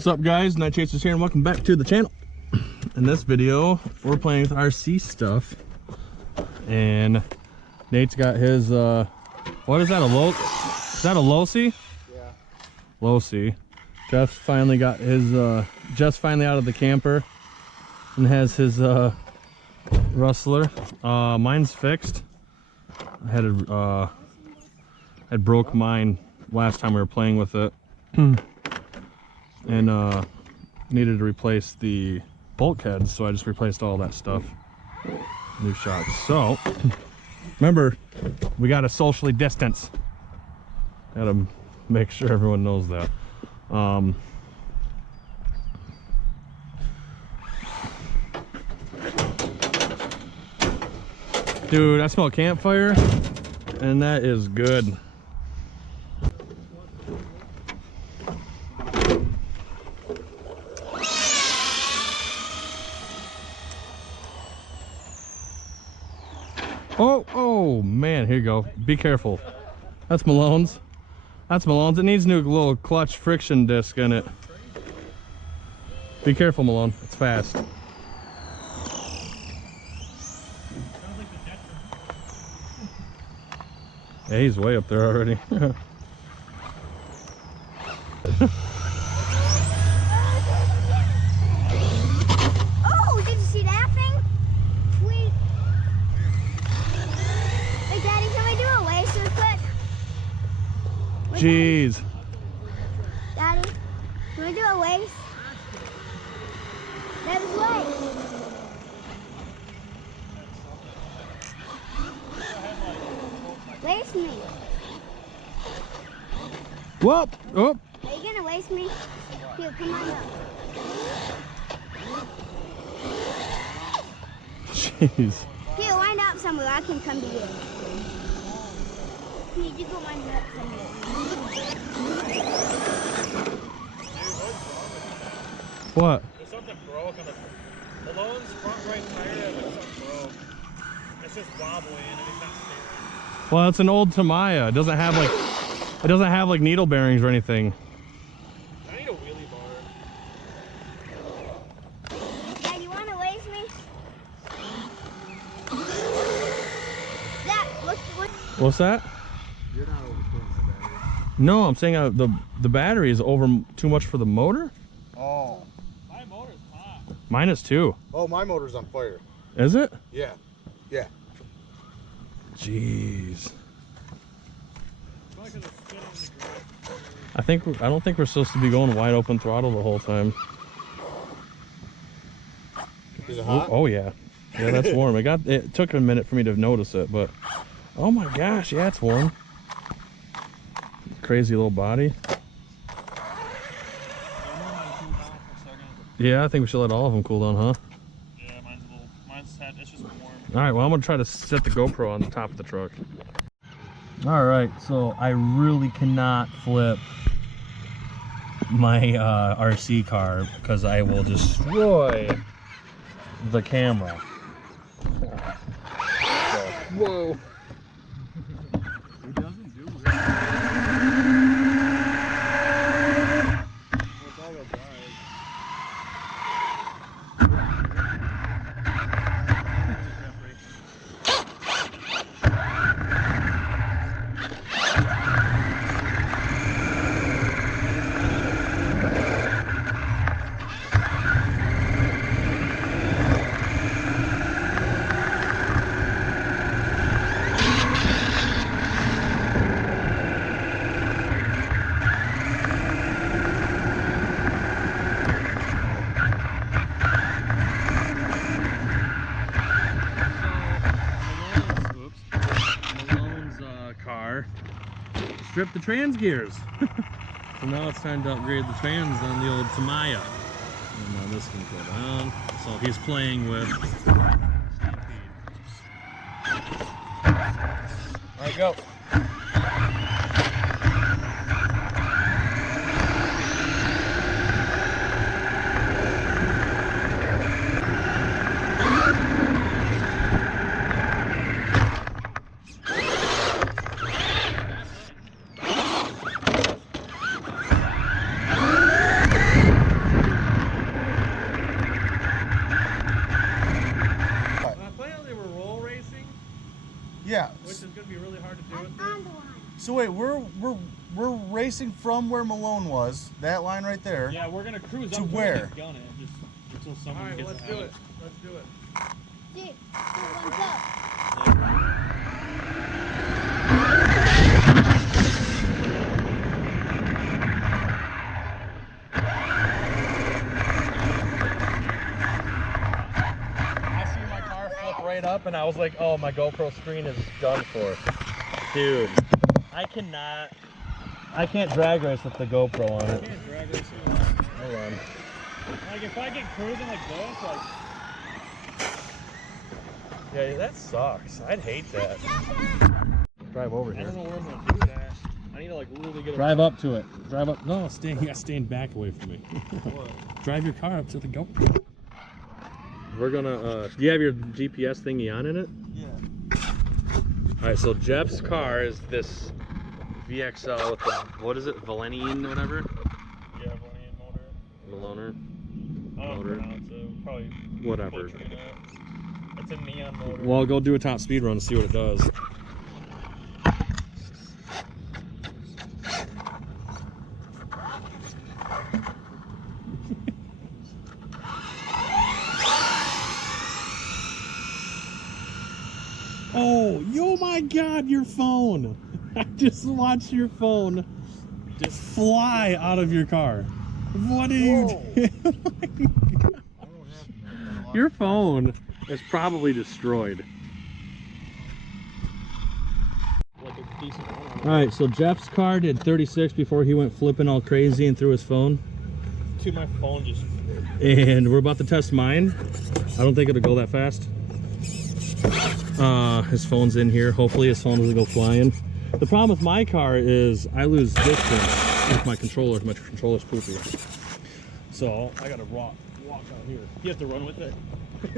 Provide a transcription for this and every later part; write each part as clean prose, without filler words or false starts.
What's up guys, Night Chasers here and welcome back to the channel. In this video we're playing with RC stuff and Nate's got his what is that, is that a Losi? Yeah. Losi. Jeff's finally got his Jeff's finally out of the camper and has his Rustler. Mine's fixed. I broke mine last time we were playing with it. And needed to replace the bulkheads, so I just replaced all that stuff. New shocks. So remember, we gotta socially distance. Gotta make sure everyone knows that. Dude, I smell campfire and that is good. Oh man, here you go. Be careful. That's Malones. That's Malones. It needs a new little clutch friction disc in it. Be careful, Malone. It's fast. Yeah, he's way up there already. Oh, did you see that thing? Sweet. Hey, Daddy, can we do a race real quick? Jeez. Daddy, can we do a race? That was right. Race me. Whoop! Oh! Are you gonna race me? Here, come on up. Jeez. Here, wind up somewhere. I can come to you. Here, you go wind up somewhere. What? There's something broke on the Malone's front right tire. Like something broke. It's just wobbly and it's not steering. Well, it's an old Tamiya. It doesn't have like needle bearings or anything. I need a wheelie bar. Dad, you wanna race me? Dad, look. What's that? You're not overcooling the battery. No, I'm saying the battery is over too much for the motor. Oh. My motor's hot. Mine is too. Oh, my motor's on fire. Is it? Yeah. Yeah. Jeez. Probably because it's spinning the I don't think we're supposed to be going wide open throttle the whole time. Is it hot? Oh yeah. Yeah, that's warm. It took a minute for me to notice it, but oh my gosh, yeah, it's warm. Crazy little body. Yeah, I think we should let all of them cool down, huh? Yeah, mine's set. It's just warm. All right, well, I'm gonna try to set the GoPro on the top of the truck. All right, so I really cannot flip my RC car because I will destroy the camera. Whoa. Who doesn't do it? It's all the drive. Strip the trans gears. So now it's time to upgrade the trans on the old Tamiya. And now this can go down. So he's playing with All right, go. So wait, we're racing from where Malone was, that line right there. Yeah, we're gonna cruise To up where? and gun it just until someone gets let's ahead. do it. Let's do it. Dude, one's up. I see my car flip right up and I was like, oh, my GoPro screen is done for. Dude, I can't drag race with the GoPro on I it. can't drag race either. Hold on. Like if I get cruising like this, like Yeah, that sucks. I'd hate that. Drive over I here. don't know where I'm gonna do that. I need to like literally get a Drive up to it. Drive up. No, you gotta stand back away from me. What? Drive your car up to the GoPro. We're gonna, do you have your GPS thingy on in it? Yeah. Alright, so Jeff's car is this VXL with the, what is it, Valenian, whatever? Yeah, Valenian motor. Maloner? I don't Motor. pronounce it. Probably Whatever. butchering it. It's a neon motor. Well, I'll go do a top speed run and see what it does. Oh my God, your phone! I just watched your phone just fly out of your car. What are you doing? Your phone is probably destroyed. Like a decent one. Alright, so Jeff's car did 36 before he went flipping all crazy and threw his phone. Dude, my phone just. And we're about to test mine. I don't think it'll go that fast. His phone's in here. Hopefully his phone doesn't go flying. The problem with my car is I lose distance with my controller. My controller's poopy. So I gotta walk out here. You have to run with it.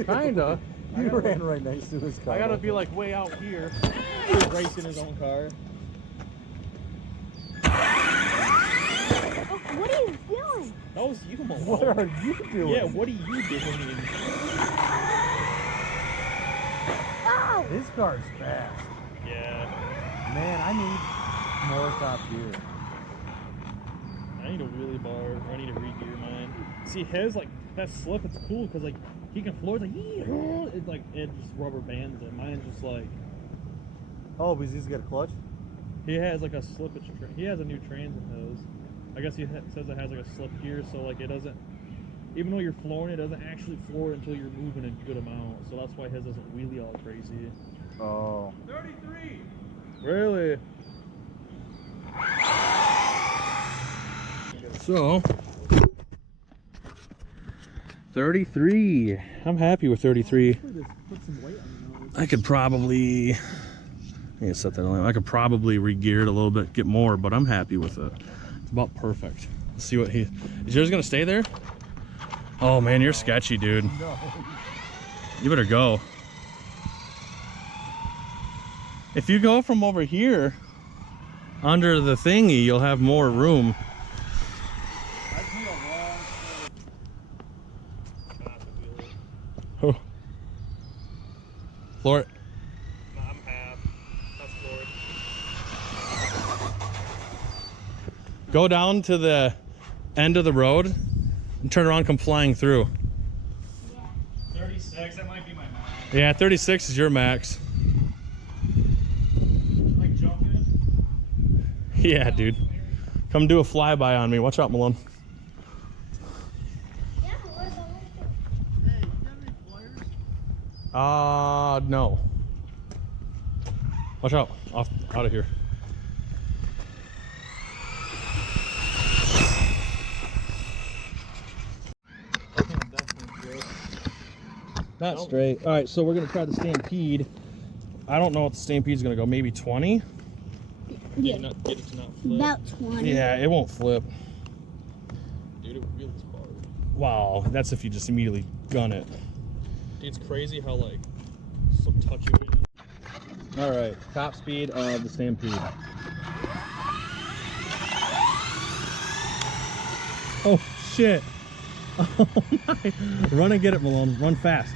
Kinda. You ran right next to his car. I gotta be like way out here. He's racing his own car. Oh, what are you doing? That was you, Malone. What are you doing? Yeah, what are you doing? Oh! His car's fast. Yeah. Man, I need more top gear. I need a wheelie bar. Or I need to re-gear mine. See, his like that slip. It's cool because like he can floor. It's like it like it just rubber bands it. Mine's just like Oh, because he's got a clutch? he has like a slippage. He has a new trans in his. I guess he says it has like a slip gear, so like it doesn't. Even though you're flooring, it doesn't actually floor until you're moving a good amount. So that's why his doesn't wheelie all crazy. Oh. 33. Really? So 33. I'm happy with 33. Put some weight on I could probably, I need to set that on. I could probably re-gear it a little bit, get more, but I'm happy with it. It's about perfect. Let's see what is yours gonna stay there? Oh man, you're sketchy, dude. No. You better go. If you go from over here under the thingy, you'll have more room. I just need a long Oh. Floor it. Nah, I'm half. That's floored. Go down to the end of the road and turn around, come flying through. 36, that might be my max. Yeah, 36 is your max. Like jumping. Yeah, dude. Come do a flyby on me. Watch out, Malone. Yeah, where's the light? Hey, you got any flyers? No. Watch out. Out of here. Not straight. All right, so we're gonna try the Stampede. I don't know what the Stampede's gonna go. Maybe 20. Yeah, Get it to not flip. about 20. Yeah, it won't flip. Dude, it really hard. Wow, that's if you just immediately gun it. Dude, it's crazy how like so touchy with it. All right, top speed of the Stampede. Oh shit! Oh my! Run and get it, Malone. Run fast.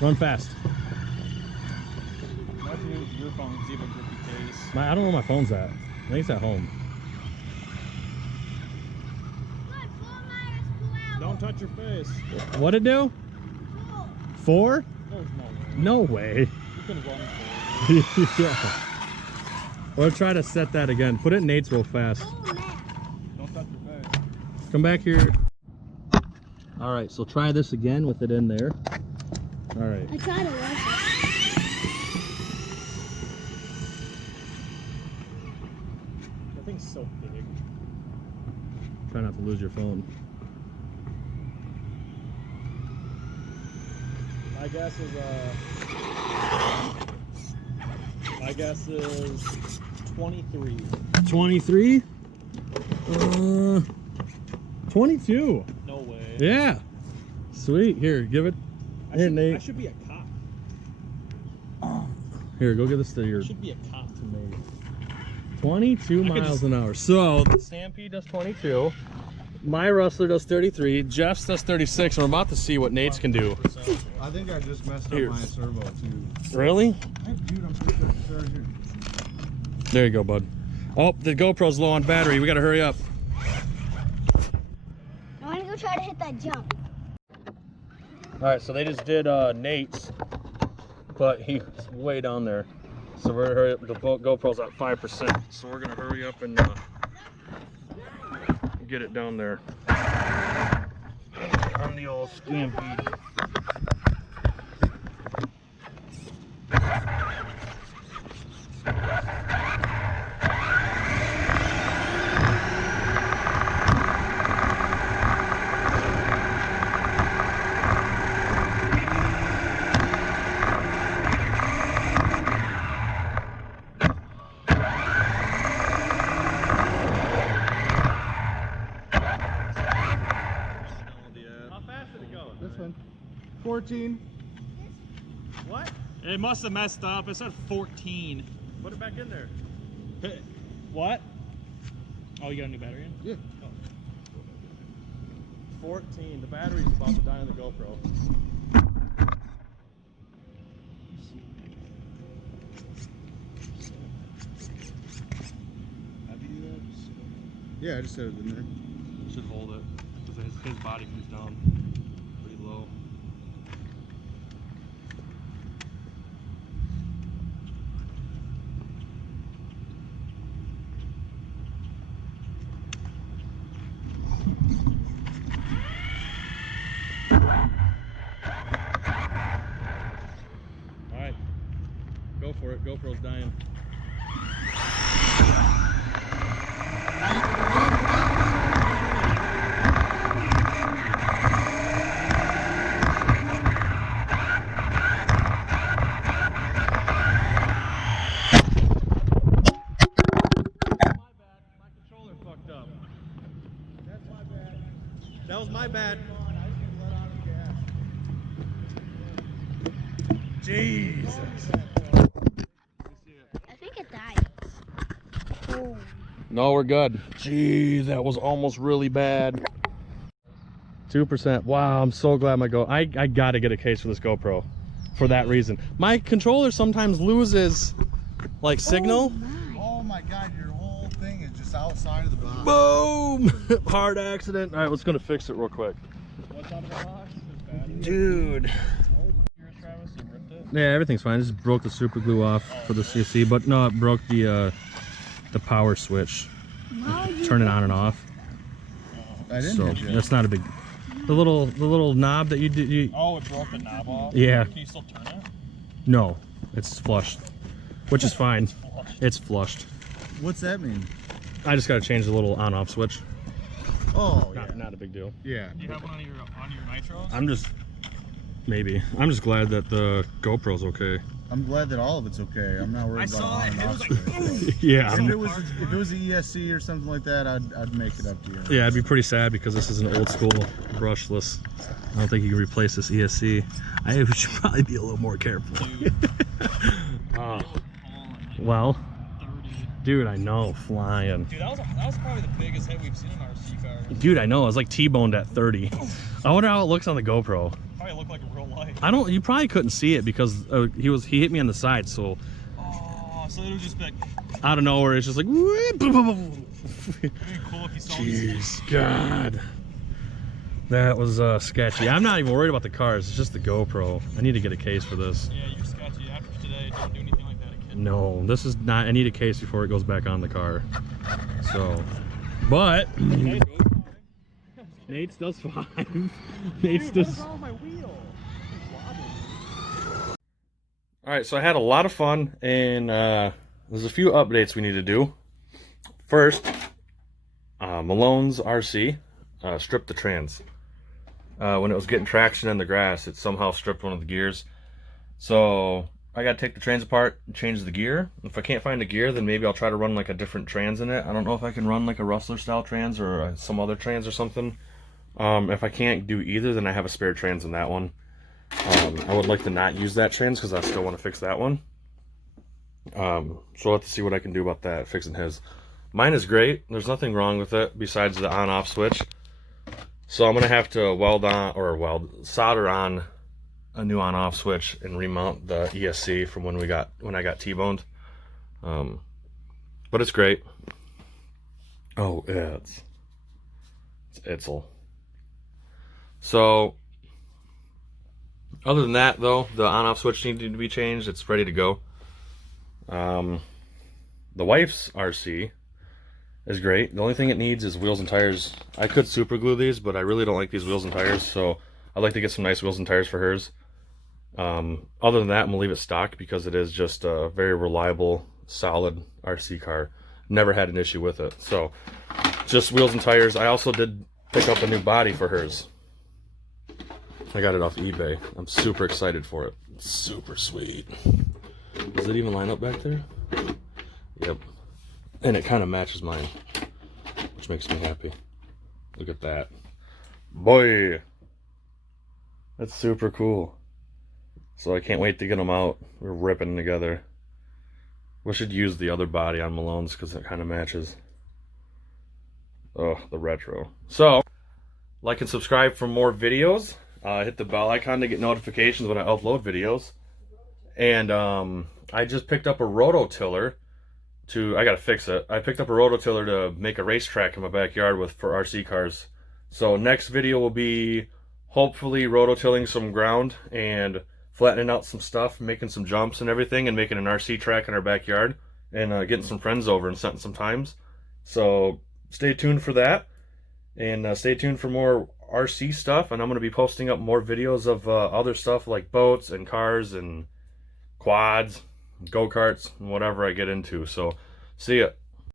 Run fast. You're your phone because you have a grippy case. I don't know where my phone's at. I think it's at home. Don't touch your face. What'd it do? 4? No way. No way. You can run for it. Yeah. We'll try to set that again. Put it in Nate's real fast. Don't touch your face. Come back here. All right, so try this again with it in there. All right. I tried to watch it. That thing's so big. Try not to lose your phone. My guess is 23. 23? 22. No way. Yeah. Sweet. Here, give it. Here, Nate. I should be a cop. Here, go get this to your I should be a cop to me. 22 I could miles just- an hour. So the Stampede does 22. My Rustler does 33. Jeff's does 36. And we're about to see what Nate's can do. I think I just messed up Here. my servo too. Really? Dude, I'm pretty sure it's here. There you go, bud. Oh, the GoPro's low on battery. We gotta hurry up. I want to go try to hit that jump. All right, so they just did Nate's, but he's way down there. So we're gonna hurry up. The GoPro's at 5%. So we're gonna hurry up and get it down there on the old Stampede. How fast did it go? This one. 14. What? It must have messed up. It said 14. Put it back in there. What? Oh, you got a new battery in? Yeah. 14. The battery's about to die on the GoPro. How'd you do that? Yeah, I just set it in there. Should hold it because his body comes down pretty low. All right, go for it. GoPro's dying. That was my bad. Jesus. I think it died. Oh. No, we're good. Gee, that was almost really bad. 2%. Wow, I'm so glad I gotta get a case for this GoPro for that reason. My controller sometimes loses like signal. Oh my god, your whole thing is just outside of the box. Boom! Hard accident. All right, let's gonna fix it real quick. What's out of the box? Dude. Yours, Travis, you ripped it? Yeah, everything's fine. I just broke the super glue off for the CC, but no, it broke the power switch. Turn it on and off. I didn't So hit you. that's not a big. The little knob that you did. Oh, it broke the knob off? Yeah. Can you still turn it? No, it's flushed, which is fine. It's flushed. What's that mean? I just gotta change the little on-off switch. Oh, yeah. Not a big deal. Yeah. Do you have one on your nitros? I'm just glad that the GoPro's okay. I'm glad that all of it's okay. I'm not worried about on and off switch. Yeah, If it was an ESC or something like that, I'd make it up to you. yeah, I'd be pretty sad because this is an old school brushless. I don't think you can replace this ESC. I should probably be a little more careful. Well, dude, I know, flying. Dude, that was probably the biggest hit we've seen in our RC car. Dude, I know, I was like T-boned at 30. I wonder how it looks on the GoPro. Probably looked like a real life. You probably couldn't see it because he hit me on the side, so so it'll just be like, out of nowhere, it's just like, it'd be cool if you saw me. jeez, God. That was sketchy. I'm not even worried about the cars, it's just the GoPro. I need to get a case for this. Yeah, you're sketchy. After today, don't do anything like that again. No, this is not, I need a case before it goes back on the car. So, but Nate's does fine. Nate's does. What's wrong with my wheel? All right, so I had a lot of fun, and there's a few updates we need to do. First, Malones RC stripped the trans. When it was getting traction in the grass, it somehow stripped one of the gears. So I got to take the trans apart and change the gear. If I can't find a gear, then maybe I'll try to run like a different trans in it. I don't know if I can run like a Rustler style trans or some other trans or something. If I can't do either, then I have a spare trans in that one. I would like to not use that trans because I still want to fix that one. So I'll have to see what I can do about that, fixing his. Mine is great. There's nothing wrong with it besides the on-off switch. So I'm going to have to solder on a new on-off switch and remount the ESC from when I got T-boned. But it's great. Oh, yeah, it's Itzel. So other than that, though, the on-off switch needed to be changed. It's ready to go. The wife's RC is great. The only thing it needs is wheels and tires. I could super glue these, but I really don't like these wheels and tires, so I'd like to get some nice wheels and tires for hers. Other than that, I'm gonna leave it stock because it is just a very reliable, solid RC car. Never had an issue with it. So just wheels and tires. I also did pick up a new body for hers. I got it off eBay. I'm super excited for it. It's super sweet. Does it even line up back there? Yep. And it kind of matches mine, which makes me happy. Look at that. Boy! That's super cool. So I can't wait to get them out. We're ripping together. We should use the other body on Malone's because it kind of matches. Oh, the retro. So, like and subscribe for more videos. Hit the bell icon to get notifications when I upload videos. And I just picked up a rototiller. I gotta fix it. I picked up a rototiller to make a racetrack in my backyard for RC cars. So next video will be hopefully rototilling some ground and flattening out some stuff, making some jumps and everything, and making an RC track in our backyard, and getting some friends over and setting some times. So stay tuned for that, and stay tuned for more RC stuff. And I'm gonna be posting up more videos of other stuff like boats and cars and quads, go-karts, and whatever I get into. So see ya.